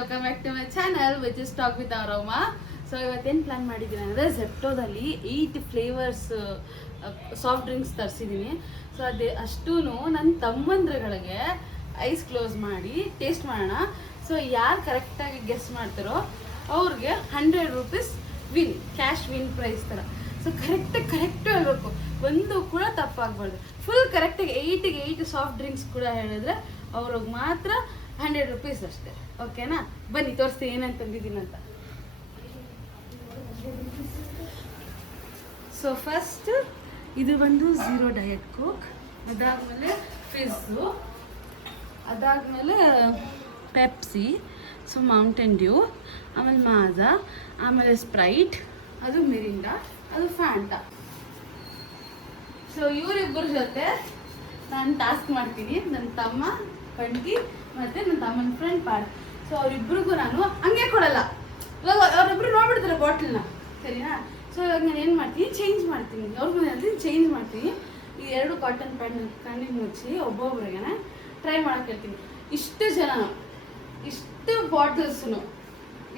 Welcome back to my channel which is talk with ಅವರಮ್ಮ. So ಇವತ್ತೇನು plan ಮಾಡಿದ್ದೀನಿ ಅಂದರೆ ಝೆಪ್ಟೋದಲ್ಲಿ 8 ಫ್ಲೇವರ್ಸ್ ಸಾಫ್ಟ್ ಡ್ರಿಂಕ್ಸ್ ತರಿಸಿದ್ದೀನಿ. ಸೊ ಅಷ್ಟೂ ನನ್ನ ತಮ್ಮಂದ್ರಗಳಿಗೆ ಐಸ್ ಕ್ಲೋಸ್ ಮಾಡಿ ಟೇಸ್ಟ್ ಮಾಡೋಣ. ಸೊ ಯಾರು ಕರೆಕ್ಟಾಗಿ ಗೆಸ್ ಮಾಡ್ತಾರೋ ಅವ್ರಿಗೆ 100 rupees win, cash win prize ಥರ. ಸೊ ಕರೆಕ್ಟು ಹೇಳಬೇಕು, ಒಂದು ಕೂಡ ತಪ್ಪಾಗಬಾರ್ದು. ಫುಲ್ ಕರೆಕ್ಟಾಗಿ 8 ಸಾಫ್ಟ್ ಡ್ರಿಂಕ್ಸ್ ಕೂಡ ಹೇಳಿದ್ರೆ ಅವ್ರಿಗೆ ಮಾತ್ರ 100 ರೂಪೀಸ್ ಅಷ್ಟೇ. ಓಕೆನಾ? ಬನ್ನಿ ತೋರಿಸ್ತೀನಿ ಏನಂತ ತಂದಿದ್ದೀನಂತ. ಸೊ ಫಸ್ಟ್ ಇದು ಬಂದು ಝೀರೋ ಡಯಟ್ ಕೋಕ್, ಅದಾದಮೇಲೆ ಫಿಝು, ಅದಾದಮೇಲೆ ಪೆಪ್ಸಿ, ಸೊ ಮೌಂಟೇನ್ ಡ್ಯೂ, ಆಮೇಲೆ ಮಾಜಾ, ಆಮೇಲೆ ಸ್ಪ್ರೈಟ್, ಅದು ಮಿರಿಂಡಾ, ಅದು ಫ್ಯಾಂಟಾ. ಸೊ ಇವರಿಬ್ಬರ ಜೊತೆ ನಾನು ಟಾಸ್ಕ್ ಮಾಡ್ತೀನಿ. ನನ್ನ ತಮ್ಮ ಕಣ್ಗಿ ಮತ್ತು ನನ್ನ ತಮ್ಮನ ಫ್ರೆಂಡ್ ಪಾಡ್. ಸೊ ಅವರಿಬ್ರಿಗೂ ನಾನು ಹಂಗೆ ಕೊಡಲ್ಲ, ಇವಾಗ ಅವರಿಬ್ರು ನೋಡ್ಬಿಡ್ತಾರೆ ಬಾಟ್ಲನ್ನ, ಸರಿನಾ? ಸೊ ಇವಾಗ ನಾನು ಏನು ಮಾಡ್ತೀನಿ, ಚೇಂಜ್ ಮಾಡ್ತೀನಿ, ಅವ್ರಿಗೂ ಚೇಂಜ್ ಮಾಡ್ತೀನಿ. ಈ 2 ಕಾಟನ್ ಪ್ಯಾಡ್ ಕಣ್ಣಿಗೆ ಮುಚ್ಚಿ ಒಬ್ಬೊಬ್ರಿಗೆ ಟ್ರೈ ಮಾಡೋಕೆ ಹೇಳ್ತೀನಿ. ಇಷ್ಟು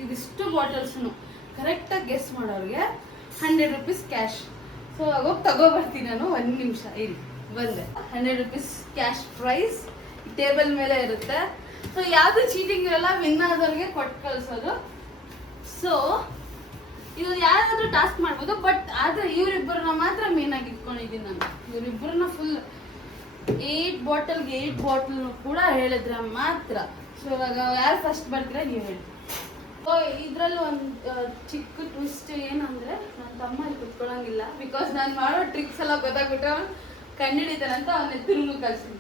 ಇದಿಷ್ಟು ಬಾಟಲ್ಸು ಕರೆಕ್ಟಾಗಿ ಗೆಸ್ ಮಾಡೋರಿಗೆ 100 ರೂಪೀಸ್ ಕ್ಯಾಶ್. ಸೊ ಹೋಗಿ ತಗೋಬರ್ತೀನಿ ನಾನು, 1 ನಿಮಿಷ ಇಲ್ಲಿ ಬಂದೆ. 100 ರೂಪೀಸ್ ಕ್ಯಾಶ್ ಪ್ರೈಸ್ ಟೇಬಲ್ ಮೇಲೆ ಇರುತ್ತೆ. ಸೊ ಯಾವುದು ಚೀಟಿಂಗ್ ಇರಲ್ಲ, ವಿನ್ ಆದವ್ರಿಗೆ ಕೊಟ್ಟು ಕಳಿಸೋದು. ಸೊ ಇದು ಯಾರಾದರೂ ಟಾಸ್ಕ್ ಮಾಡ್ಬೋದು, ಬಟ್ ಆದರೆ ಇವರಿಬ್ಬರನ್ನ ಮಾತ್ರ ಮೇನಾಗಿ ಇಟ್ಕೊಂಡಿದ್ದೀನಿ ನಾನು. ಇವರಿಬ್ಬರನ್ನ ಫುಲ್ 8 ಬಾಟಲ್ ಕೂಡ ಹೇಳಿದ್ರೆ ಮಾತ್ರ. ಸೊ ಇವಾಗ ಯಾರು ಫಸ್ಟ್ ಬರ್ತೀರಾ ನೀವು ಹೇಳಿ. ಸೊ ಇದರಲ್ಲಿ ಒಂದು ಚಿಕ್ಕ ಟ್ವಿಸ್ಟ್ ಏನಂದರೆ, ನನ್ನ ತಮ್ಮ ಇಲ್ಲಿ ಕುತ್ಕೊಳ್ಳೋಂಗಿಲ್ಲ, ಬಿಕಾಸ್ ನಾನು ಮಾಡೋ ಟ್ರಿಕ್ಸ್ ಎಲ್ಲ ಗೊತ್ತಾಗ್ಬಿಟ್ರೆ ಕಂಡುಹಿಡಿತಾನೆ ಅಂತ ಅವನ ತಿರುಗಿ ಕಳಿಸ್ತೀನಿ.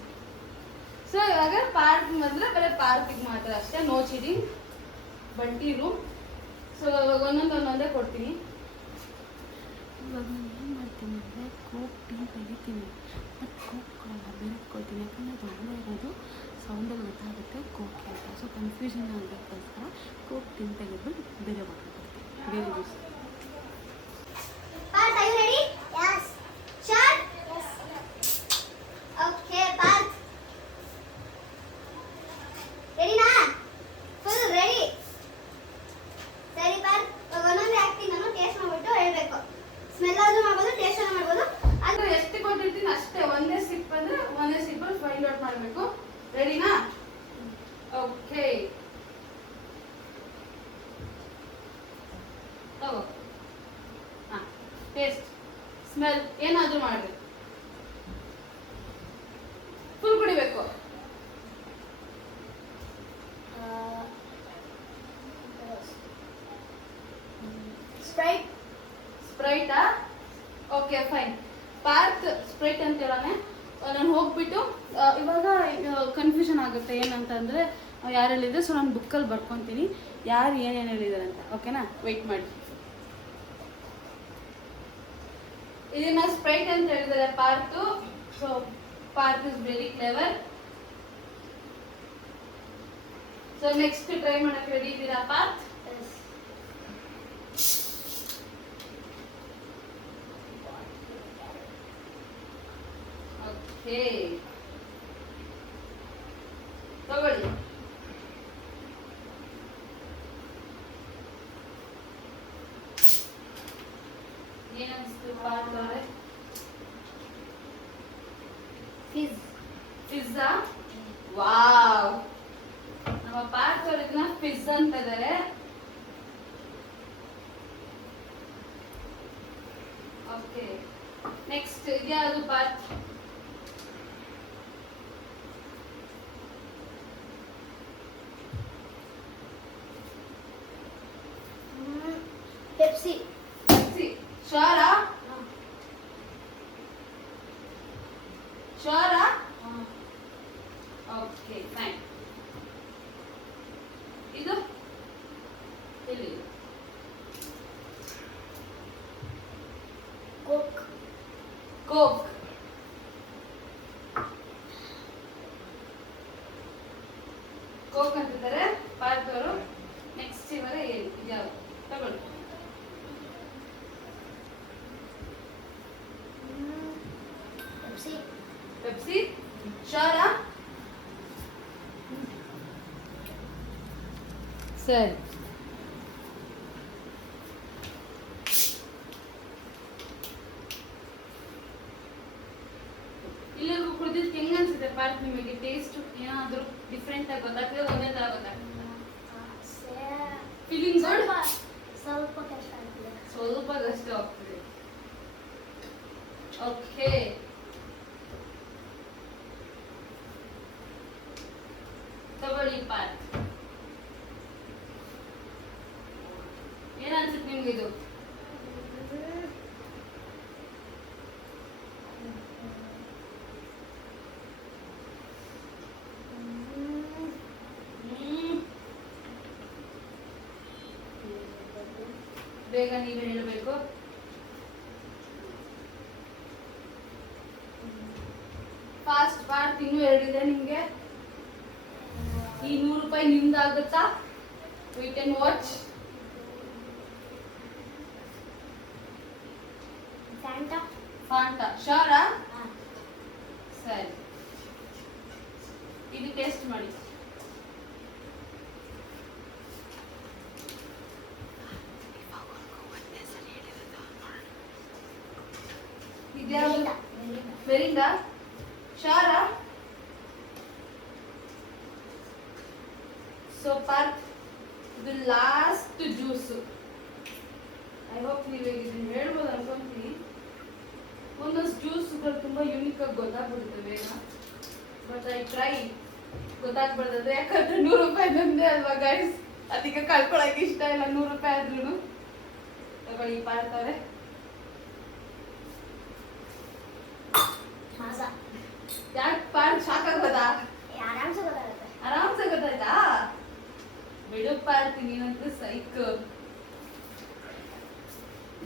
ಸೊ ಇವಾಗ ಪಾರ್ಕ್ ಬಂದರೆ ಬರೀ ಪಾರ್ಕಿಗೆ ಮಾತ್ರ ಅಷ್ಟೇ, ನೋ ಚೀಟಿಂಗ್. ಬಂಟಿ ರೂಮ್. ಸೊ ಇವಾಗ ಒಂದೊಂದೇ ಕೊಡ್ತೀನಿ. ಇವಾಗ ನಾನು ಏನು ಮಾಡ್ತೀನಿ ಅಂದರೆ ಕೋಕ್ ಟೀ ತೆಗಿತೀನಿ, ಮತ್ತು ಕೋಕ್ ಕೊಡಲ್ಲ, ಬೇರೆ ಕೊಡ್ತೀನಿ. ಯಾಕಂದರೆ ದೊಡ್ಡ ಇರೋದು ಸೌಂಡಲ್ಲಿ ಗೊತ್ತಾಗುತ್ತೆ ಕೋಕ್ ಅಂತ. ಸೊ ಕನ್ಫ್ಯೂಷನ್ ಆಗಬೇಕೋಸ್ಕರ ಕೋಕ್ ಟೀ ತೆಗೆದ್ಬಿಟ್ಟು ಬೇರೆ ಬಾಟಲ್ ಕೊಡ್ತೀನಿ, ಬೇರೆ ಜ್ಯೂಸ್. ಎಷ್ಟು ಕೊಟ್ಟಿರ್ತೀನಿ ಅಷ್ಟೇ, ಒಂದೇ ಸಿಪ್ ಅಂದ್ರೆ ಒಂದೇ ಸಿಪ್ ಫೈಂಡ್ ಔಟ್ ಮಾಡಬೇಕು. ರೆಡಿನಾ? ಓಕೆ, ತಗೋ. ಹಾಂ, ಟೇಸ್ಟ್, ಸ್ಮೆಲ್ ಏನಾದರೂ ಮಾಡ್ರಿ, ಫುಲ್ ಕುಡಿಬೇಕು. ಸ್ಪ್ರೈಟಾ? Okay fine. ಪಾರ್ಕ್ ಸ್ಪ್ರೈಟ್ ಅಂತ ಹೇಳೋಣ. ನಾನು ಹೋಗ್ಬಿಟ್ಟು ಇವಾಗ ಕನ್ಫ್ಯೂಷನ್ ಆಗುತ್ತೆ ಏನಂತಂದರೆ ಯಾರು ಹೇಳಿದ್ರೆ. ಸೊ ನಾನು ಬುಕ್ಕಲ್ಲಿ ಬರ್ಕೊತೀನಿ ಯಾರು ಏನೇನು ಹೇಳಿದ್ದಾರೆ ಅಂತ. ಓಕೆನಾ? ವೆಯ್ಟ್ ಮಾಡಿ. ಇದನ್ನ ಸ್ಪ್ರೈಟ್ ಅಂತ ಹೇಳಿದ್ದಾರೆ Park. So Park is very clever. So next try ಮಾಡೋಕ್ಕೆ ರೆಡಿ ಇದ್ದೀರಾ ಪಾರ್ಕ್? ಓಕೆ, ತಗೊಳ್ಳಿ. ಏನನ್ನಿಸ್ತು ಪಾರ್ಕ್ ಅವರೇ? ಪಿಜ್ಜಾ? ವಾವ್, ನಮ್ಮ ಪಾರ್ಕ್ ಅವರು ಇದನ್ನ ಪಿಜ್ಜಾ ಅಂತ ಇದ್ದಾರೆ. ಓಕೆ, ನೆಕ್ಸ್ಟ್ ಇದ್ಯಾವುದು Park? Pepsi. Shara? Shara? Okay, fine. ಇದು ಇಲ್ಲಿ Coke. ಕೋಕ್. ಕೋಕ್ ಅಂತಿದ್ದಾರೆ ಪಾರ್ಕ್ ಅವರು. ನೆಕ್ಸ್ಟ್ ಇವಾಗ ಏನು ಇದ್ಯಾವುದು ತಗೊಳ್ಳಿ. Pepsi? Shara? ಸರಿ. ಇಲ್ಲಿಗೂ ಕುಡಿದಿದ್ದು ಹೆಂಗ ಅನ್ಸುತ್ತೆ ಪಾರ್ಕ್ ನಿಮಗೆ? ಟೇಸ್ಟ್ ಏನಾದರೂ ಡಿಫ್ರೆಂಟ್ ಆಗಿ ಗೊತ್ತಾಗ್ತದೆ, ಒಂದೇ ಥರ ಗೊತ್ತಾಗ್ತದೆ? Feeling good? ಸ್ವಲ್ಪ ಕಷ್ಟ ಆಗ್ತದೆ. ಸ್ವಲ್ಪ ಕಷ್ಟ ಆಗ್ತದೆ. ಓಕೆ, ತಗೊಳ್ಳಿ ಪಾರ್ಕ್. ಏನನ್ಸುತ್ತೆ ನಿಮ್ಗೆ ಇದು? ಬೇಗ ನೀವೇ ಹೇಳಬೇಕು. ಫಾಸ್ಟ್ ಪಾರ್ಕ್ ಇನ್ನೂ 2 ಇದೆ ನಿಮ್ಗೆ. ಈ 100 ರೂಪಾಯಿ ನಿಮ್ದಾಗುತ್ತಾ? We can watch. ಫಾಂಟಾ ಶೋರಾ? ಸರಿ, ಇದು ಟೇಸ್ಟ್ ಮಾಡಿ. ಇದ್ಯಾವುದು? ಮೆರಿಂಡಾ ಶೋರಾ? ಸೊ ಪಾರ್ಕ್, ಇದು ಲಾಸ್ಟ್ ಜ್ಯೂಸು. ಐ ಹೋಪ್ ನೀವು ಇದನ್ನು ಹೇಳ್ಬೋದು ಅನ್ಕೊಂತೀನಿ. ಒಂದೊಂದು ಜ್ಯೂಸ್ಗಳು ತುಂಬ ಯೂನಿಕ್ ಆಗಿ ಗೊತ್ತಾಗ್ಬಿಡುತ್ತೆ ಬೇಗ. ಬಟ್ ಐ ಟ್ರೈ ಗೊತ್ತಾಗ್ಬಿಡ್ತದೆ, ಯಾಕಂದ್ರೆ 100 ರೂಪಾಯಿ ಬಂದೆ ಅಲ್ವಾ ಗೈಸ್, ಅದಕ್ಕೆ ಕಳ್ಕೊಳಕ್ಕೆ ಇಷ್ಟ ಇಲ್ಲ 100 ರೂಪಾಯಿ ಆದ್ರೂ. ತಗೊಳ್ಳಿ ಪಾರ್ಕ್ ಅವರೇ. ಯಾಕೆ ಪಾರ್ಕ್ ಸಾಕಾಗ್ಬೋದಾ? ಆರಾಮ್ಸೆ ಗೊತ್ತಾಯ್ತಾ? ಬಿಡು ಪಾರ್ಕ್, ನೀನಂತೂ ಸೈಕ್.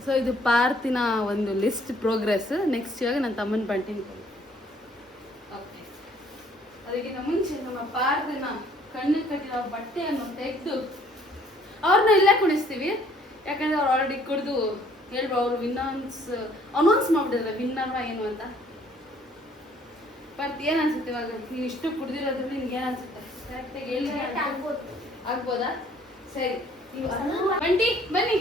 ಸೊ ಇದು ಪಾರ್ತಿನ ಒಂದು ಲಿಸ್ಟ್ ಪ್ರೋಗ್ರೆಸ್. ನೆಕ್ಸ್ಟ್ ಇವಾಗ ನನ್ನ ತಮ್ಮನ ಬಂಟಿನ. ಓಕೆ, ಅದಕ್ಕಿಂತ ಮುಂಚೆ ನಮ್ಮ ಪಾರ್ತಿನ ಕಣ್ಣು ಕಟ್ಟಿರೋ ಬಟ್ಟೆಯನ್ನು ತೆಗೆದು ಅವ್ರನ್ನ ಇಲ್ಲೇ ಕುಣಿಸ್ತೀವಿ. ಯಾಕಂದ್ರೆ ಅವ್ರು ಆಲ್ರೆಡಿ ಕುಡಿದು ಹೇಳ್ಬೋ, ಅವರು ಅನೌನ್ಸ್ ಮಾಡ್ಬಿಟ್ಟಿದ್ರೆ ವಿನ್ನರ್ವ ಏನು ಅಂತ. ಬಟ್ ಏನು ಅನ್ಸುತ್ತೆ ಇವಾಗ ನೀವು ಇಷ್ಟು ಕುಡ್ದಿರೋದ್ರಲ್ಲಿ ನಿಮ್ಗೆ ಏನು ಅನ್ಸುತ್ತೆ? ಕರೆಕ್ಟಾಗಿ ಹೇಳಿ. ಆಗ್ಬೋದಾ? ಸರಿ, ನೀವು ಬಂಟಿ ಬನ್ನಿ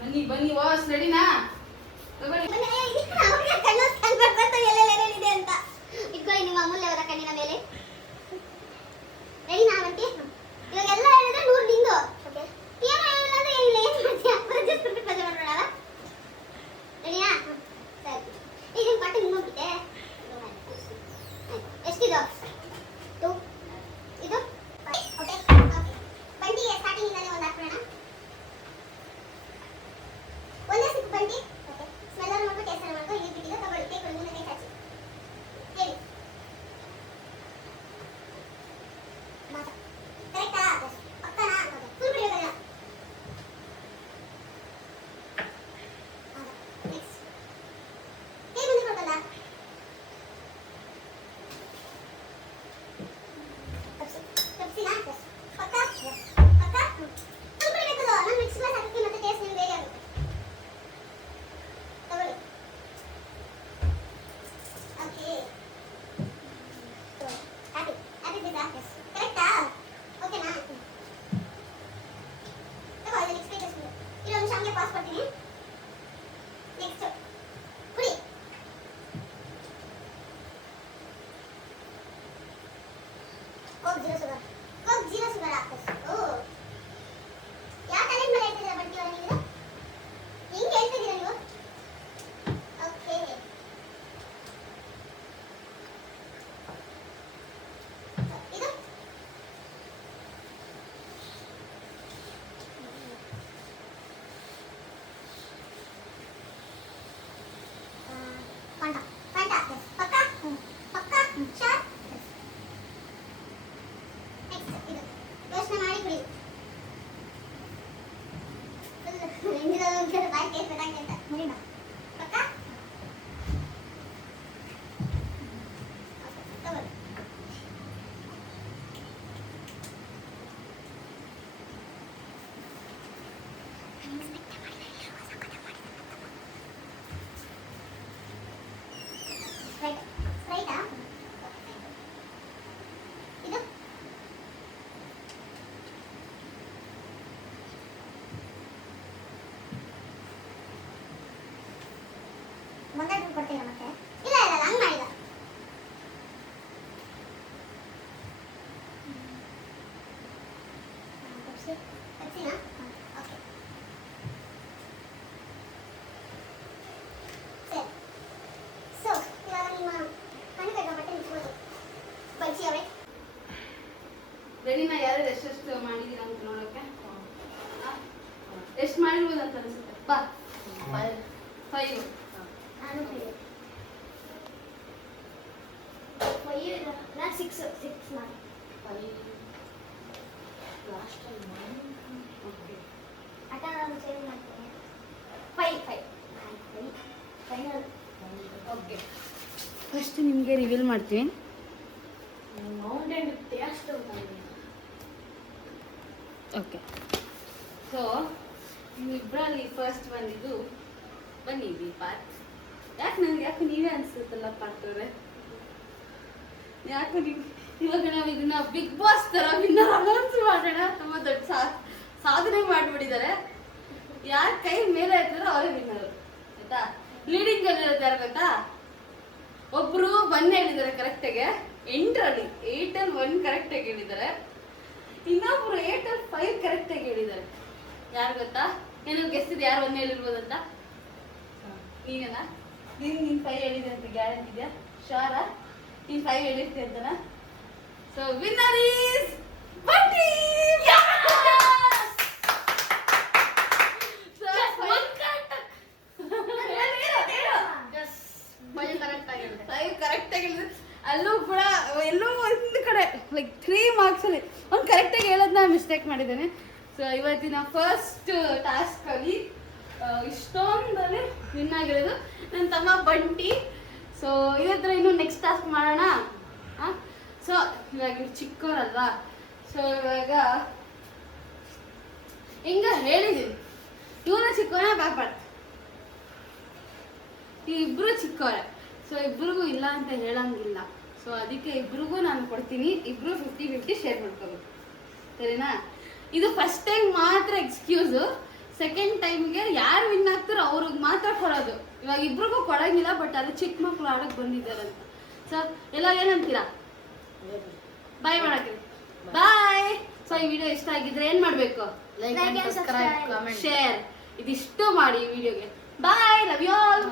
ಬನ್ನಿ ಬನ್ನಿ. ವಾಸ್ ರೆಡಿನಾ? ತಗೊಳ್ಳಿ. ಇಟ್ಕೊಳ್ಳಿ ನಿಮ್ಮ ಅಮೂಲ್ಯವರ ಕಣ್ಣಿನ ಮೇಲೆ. ರೆಡಿನಾ ಬಂಟಿ? ಇವಾಗ ಎಲ್ಲ ಹೇಳಿದ್ರೆ 100 ನಿಂದು. ಏನು ಹೇಳಿಲ್ಲ ಅಂದ್ರೆ ಏನಿಲ್ಲ, ಏನು ಮಾಡ್ತೀಯ? ಪ್ರಜೆಸ್ಟ್ ಬಿಟ್ಟು ಪ್ರಜೆ ಮಾಡೋಣ. ರೆಡಿನಾ? ಸರಿ, ಈಗ ನಿಮ್ಮ ಪಾಠ ನಿಮ್ಮೋಗ್ಬಿಟ್ಟೆ. ಎಷ್ಟಿದು? 2. ಇದು ಓಕೆ. ಬಂಟಿಗೆ ಸ್ಟಾರ್ಟಿಂಗ್ ಇಂದಾನೆ ಒಂದು ಹಾಕೋಣ. ಒಂದೇ ಸಿಕ್ಕು ಬಂಟಿ. ಓಕೆ, ಸ್ಮೆಲ್ಲರ್ ಮಾಡ್ಕೊ, ಟೇಸ್ಟ್ ಮಾಡ್ಕೊ. ಇಲ್ಲಿ ಬಿಟ್ಟಿದ್ದು ತಗೊಳ್ಳಿ, ಟೇಕ್ ಒಂದು ಕೈ ಹಚ್ಚಿ ಹೇಳಿ. ಕರೆಕ್ಟಾ? ಪಕ್ಕನಾ? ಫುಲ್ ಬಿಡೋದಲ್ಲ. ನೆಕ್ಸ್ಟ್ ಕೈ ಮುಂದೆ ಕೊಡ್ತಲ್ಲ. ತಪ್ಸಿನಾ? ಪಕ್ಕ ಪಕ್ಕ ಫುಲ್ ಬಿಡಬೇಕದು. ನಾನು ಮಿಕ್ಸ್ ಗ್ಲಾಸ್ ಹಾಕಿ ಮತ್ತೆ ಟೇಸ್ಟ್ ನಿಮ್ಗೆ ಬೇಗ ಆಗುತ್ತೆ. ತಗೊಳ್ಳಿ. ಓಕೆ, ಹ್ಯಾಪಿ ಹ್ಯಾಪಿ ಬಿದ್ದಾ? ಕರೆಕ್ಟಾ? ಓಕೆನಾ? ತಗೋ, ಇದು ನೆಕ್ಸ್ಟ್ ಪೇಜ್. ಇನ್ನೊಂದು ನಿಮಿಷ ಹಂಗೆ ಪಾಸ್ ಕೊಡ್ತೀನಿ. ನೆಕ್ಸ್ಟ್ ಕುಡಿ. Coke zero sugar. Coke zero sugar ಹಾಕ್ಬೇಕು. ಯಾವ ಟ್ಯಾಲೆಂಟ್ ಮೇಲೆ ಹೇಳ್ತಿದ್ದೀರಾ ಬಂಟಿ ಅವರ ನೀವು? ಹೆಂಗೆ ಹೇಳ್ತಿದ್ದೀರಾ ನೀವು? ಓಕೆ, ಇದು ಫಾಂಟಾ. ಫಾಂಟಾ ಪಕ್ಕ ಪಕ್ಕ ಶಾರ್ಟ್. ನೆಕ್ಸ್ಟ್ ಇದು ಯೋಚನೆ ಮಾಡಿ ಕುಡಿ. ಬಾಯಿ ಟೇಸ್ಟ್ ಗೊತ್ತಾಗ್ತದೆ ಅಂತ ಮುರಿಮ ಪಕ್ಕ. ತಗೊಳ್ಳಿ. ಸ್ಪ್ರೈಟಾ? ಇದು ಹಚ್ಚಿನಾ ಓಕೆ ಸರಿ ಸೊ ಇವಾಗ ನಿಮ್ಮ ಕಣ್ಣು ಕೈಗ ಬಟ್ಟೆ ಮುಚ್ಬೋದು ಬಜ್ಜಿ ಅವೇ ರೆಡಿನಾ ಯಾರು ಎಷ್ಟೆಷ್ಟು ಮಾಡಿದೀರ ಅಂತ ನೋಡೋಕೆ ಎಷ್ಟು ಮಾಡಿರ್ಬೋದು ಅಂತ ಅನ್ಸುತ್ತೆ ಬಾ 5 ನಾನು ನಾನು 6 ಮಾಡಿ ಲಾಸ್ಟ್ ಟೈಮ್ ಓಕೆ ಅಕ್ಕ ನಾನು ಸೇವ್ ಮಾಡ್ತೀನಿ 5 ಫೈನಲ್ ಓಕೆ ಫಸ್ಟ್ ನಿಮಗೆ ರಿವೀಲ್ ಮಾಡ್ತೀವಿ ಮೌಂಟೇನ್ ಟೇಸ್ಟ್ ಓಕೆ ಸೊ ನಿಮ್ಮಿಬ್ಬರಲ್ಲಿ ಫಸ್ಟ್ ಬಂದಿದ್ದು ಬನ್ನಿ ಪಾರ್ಟ್ ಯಾಕೆ ನೀವೇ ಅನ್ಸುತ್ತಲ್ಲ ಪಾರ್ಟವ್ರೆ ಯಾಕೆ ನೀವು ಇವಾಗ ನಾವು ಇದನ್ನ ಬಿಗ್ ಬಾಸ್ ತರ ವಿನ್ನರ್ ಅನೌನ್ಸ್ ಮಾಡೋಣ ತುಂಬಾ ದೊಡ್ಡ ಸಾಧನೆ ಮಾಡಿಬಿಟ್ಟಿದ್ದಾರೆ ಯಾರ ಕೈ ಮೇಲೆ ಇರ್ತಾರೋ ಅವರೇ ವಿನ್ನರ್ ಆಯ್ತಾ ಲೀಡಿಂಗ್ ಅಲ್ಲಿ ಇರೋದು ಯಾರು ಗೊತ್ತಾ ಒಬ್ರು 1 ಹೇಳಿದ್ದಾರೆ ಕರೆಕ್ಟಾಗಿ 8ರಲ್ಲಿ 8ಅಲ್ಲಿ 1 ಕರೆಕ್ಟಾಗಿ ಹೇಳಿದ್ದಾರೆ ಇನ್ನೊಬ್ರು 8ಅಲ್ಲಿ 5 ಕರೆಕ್ಟಾಗಿ ಹೇಳಿದ್ದಾರೆ ಯಾರು ಗೊತ್ತಾ ಏನೋ ಗೆಸ್ಟಿದ್ ಯಾರು 1 ಹೇಳಿರ್ಬೋದಂತ ನೀನೇನಾ ನೀನು 5 ಹೇಳಿದೆ ಅಂತ ಗ್ಯಾರಂಟಿ ಇದೆಯಾ ಶಾರಾ ನೀನು 5 ಹೇಳಿರ್ತೀಯ ಅಂತನಾ so winner is Bunty correct ಆಗಿ ಅಲ್ಲೂ ಕೂಡ ಎಲ್ಲೋ ಒಂದು ಕಡೆ ಲೈಕ್ 3 ಮಾರ್ಕ್ಸ್ ಅಲ್ಲಿ ಅವ್ನು ಕರೆಕ್ಟಾಗಿ ಹೇಳೋದನ್ನ ಮಿಸ್ಟೇಕ್ ಮಾಡಿದ್ದಾನೆ ಸೊ ಇವತ್ತಿನ ಫಸ್ಟ್ ಟಾಸ್ಕ್ ಅಲ್ಲಿ ಇಷ್ಟೊಂದಲ್ಲಿ ವಿನ್ ಆಗಿರೋದು ನನ್ನ ತಮ್ಮ ಬಂಟಿ ಸೊ ಇದೇ ಥರ ಇನ್ನು ನೆಕ್ಸ್ಟ್ ಟಾಸ್ಕ್ ಮಾಡೋಣ ಸೊ ಇವಾಗ ಇವ್ರು ಚಿಕ್ಕವರಲ್ವಾ ಸೊ ಇವಾಗ ಹಿಂಗ ಹೇಳಿದೀನಿ ಇವನ ಚಿಕ್ಕವನ ಬಾಕ್ಬಾರ್ದು ಇಬ್ರು ಚಿಕ್ಕವರೇ ಸೊ ಇಬ್ರಿಗೂ ಇಲ್ಲ ಅಂತ ಹೇಳಂಗಿಲ್ಲ ಸೊ ಅದಕ್ಕೆ ಇಬ್ರಿಗೂ ನಾನು ಕೊಡ್ತೀನಿ ಇಬ್ರು 50-50 ಶೇರ್ ಮಾಡ್ಕೋಬೇಕು ಸರಿನಾ ಇದು ಫಸ್ಟ್ ಟೈಮ್ ಮಾತ್ರ ಎಕ್ಸ್ಕ್ಯೂಸು ಸೆಕೆಂಡ್ ಟೈಮ್ಗೆ ಯಾರು ವಿನ್ ಆಗ್ತಾರೋ ಅವ್ರಿಗೆ ಮಾತ್ರ ಕೊಡೋದು ಇವಾಗ ಇಬ್ರಿಗೂ ಕೊಡಂಗಿಲ್ಲ ಬಟ್ ಅದು ಚಿಕ್ಕ ಮಕ್ಕಳು ಆಡಕ್ಕೆ ಬಂದಿದ್ದಾರಂತ ಸೊ ಎಲ್ಲ ಏನಂತೀರಾ ಬಾಯ್ ಮಾಡಕ್ಕೆ ಬಾಯ್ ಸೊ ಈ ವಿಡಿಯೋ ಇಷ್ಟ ಆಗಿದ್ರೆ ಏನ್ ಮಾಡ್ಬೇಕು Like and subscribe, comment. Share ಇದಿಷ್ಟು ಮಾಡಿ ಈ ವಿಡಿಯೋಗೆ ಬಾಯ್ ಲವ್ ಯು ಆಲ್